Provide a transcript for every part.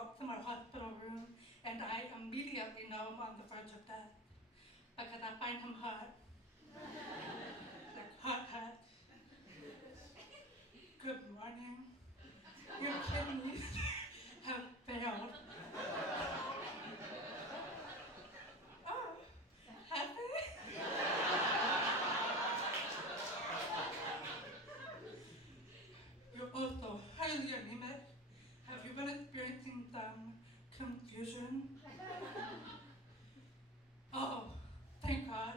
walk to my hospital room and I immediately know I'm on the verge of death because I find him hot. Like hot. Good morning. Your kidneys have failed. Oh, have they? You're also highly anemic. Have you been experiencing some confusion? Oh, thank God.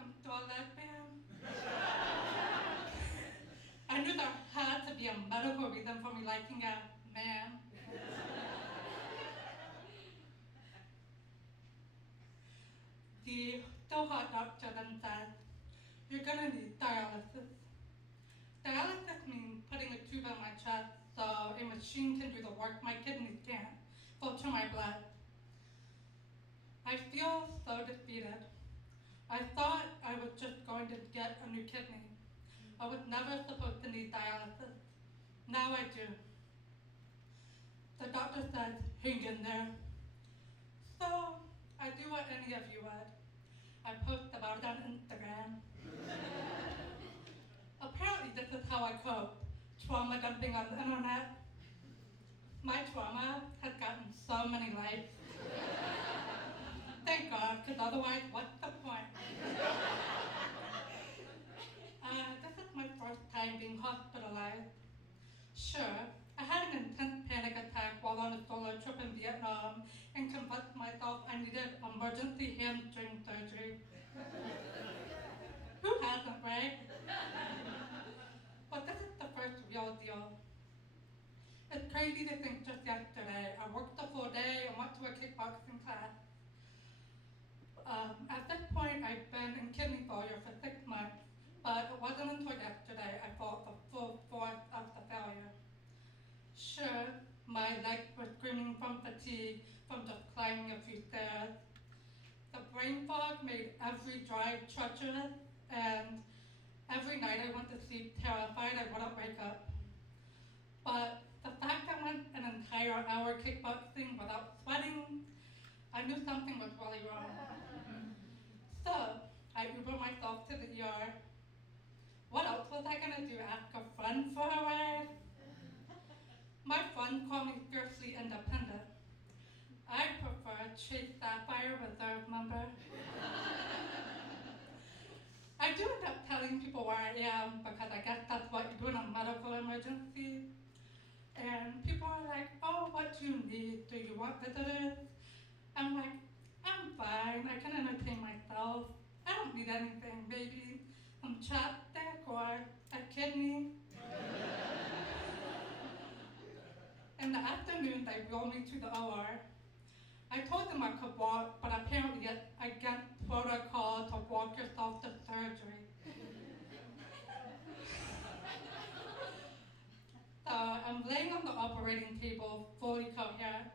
I'm still a lesbian. I knew there had to be a medical reason for me liking a man. The still hot doctor then said, you're gonna need dialysis. Dialysis means putting a tube in my chest so a machine can do the work my kidneys can't, filter my blood. I feel so defeated. I thought I was just going to get a new kidney. I was never supposed to need dialysis. Now I do. The doctor said, hang in there. So I do what any of you would. I post about it on Instagram. Apparently this is how I cope. Trauma dumping on the internet. My trauma has gotten so many likes. Thank God, because otherwise, what's the point? This is my first time being hospitalized. Sure, I had an intense panic attack while on a solo trip in Vietnam and convinced myself I needed emergency hamstring surgery. Who hasn't, right? But this is the first real deal. It's crazy to think just yesterday, I worked the full day and went to a kickboxing class. At this point, I've been in kidney failure for 6 months, but it wasn't until yesterday I felt the full force of the failure. Sure, my legs were screaming from fatigue from just climbing a few stairs. The brain fog made every drive treacherous, and every night I went to sleep terrified I wouldn't wake up. But the fact I went an entire hour kickboxing without sweating, I knew something was really wrong. So, I Ubered myself to the ER. What else was I gonna do, ask a friend for a ride? My friend called me fiercely independent. I prefer Chase Sapphire Reserve member. I do end up telling people where I am because I guess that's what you do in a medical emergency. And people are like, oh, what do you need? Do you want visitors? I'm like, I'm fine, I can entertain myself. I don't need anything, maybe some chapstick or a kidney. In the afternoon, they wheeled me to the OR. I told them I could walk, but apparently it's against protocol to walk yourself to surgery. So I'm laying on the operating table, fully coherent.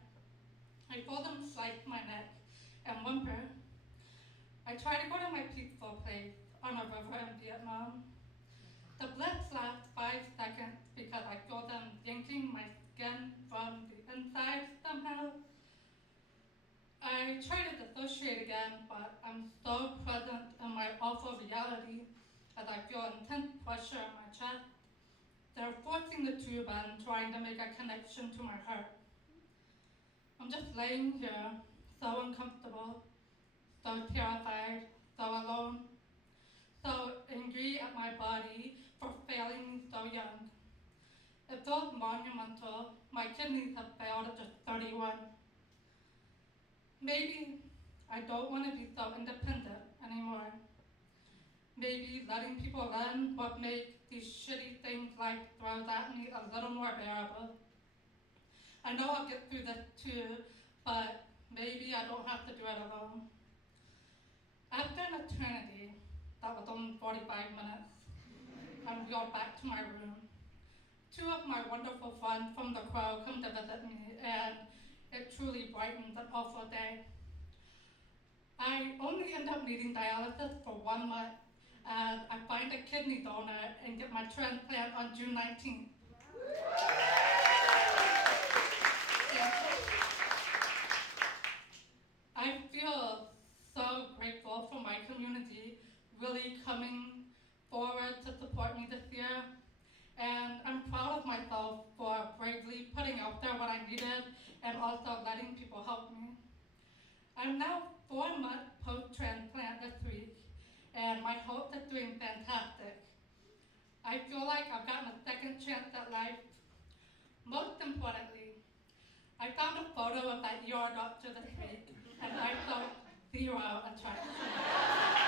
I feel them slice my neck and whimper. I try to go to my peaceful place on a river in Vietnam. The blips last 5 seconds because I feel them yanking my skin from the inside somehow. I try to dissociate again, but I'm so present in my awful reality as I feel intense pressure in my chest. They're forcing the tube in, trying to make a connection to my heart. I'm just laying here, so uncomfortable, so terrified, so alone, so angry at my body for failing me so young. It feels monumental. My kidneys have failed at just 31. Maybe I don't want to be so independent anymore. Maybe letting people in would make these shitty things life throws at me a little more bearable. I know I'll get through this too, but maybe I don't have to do it alone. After an eternity, that was only 45 minutes, I'm wheeled back to my room. 2 of my wonderful friends from the crowd come to visit me, and it truly brightens an awful day. I only end up needing dialysis for 1 month as I find a kidney donor and get my transplant on June 19th. Thank you. also letting people help me. I'm now 4 months post-transplant this week, and my health is doing fantastic. I feel like I've gotten a second chance at life. Most importantly, I found a photo of that ER doctor this week, and I felt zero attraction.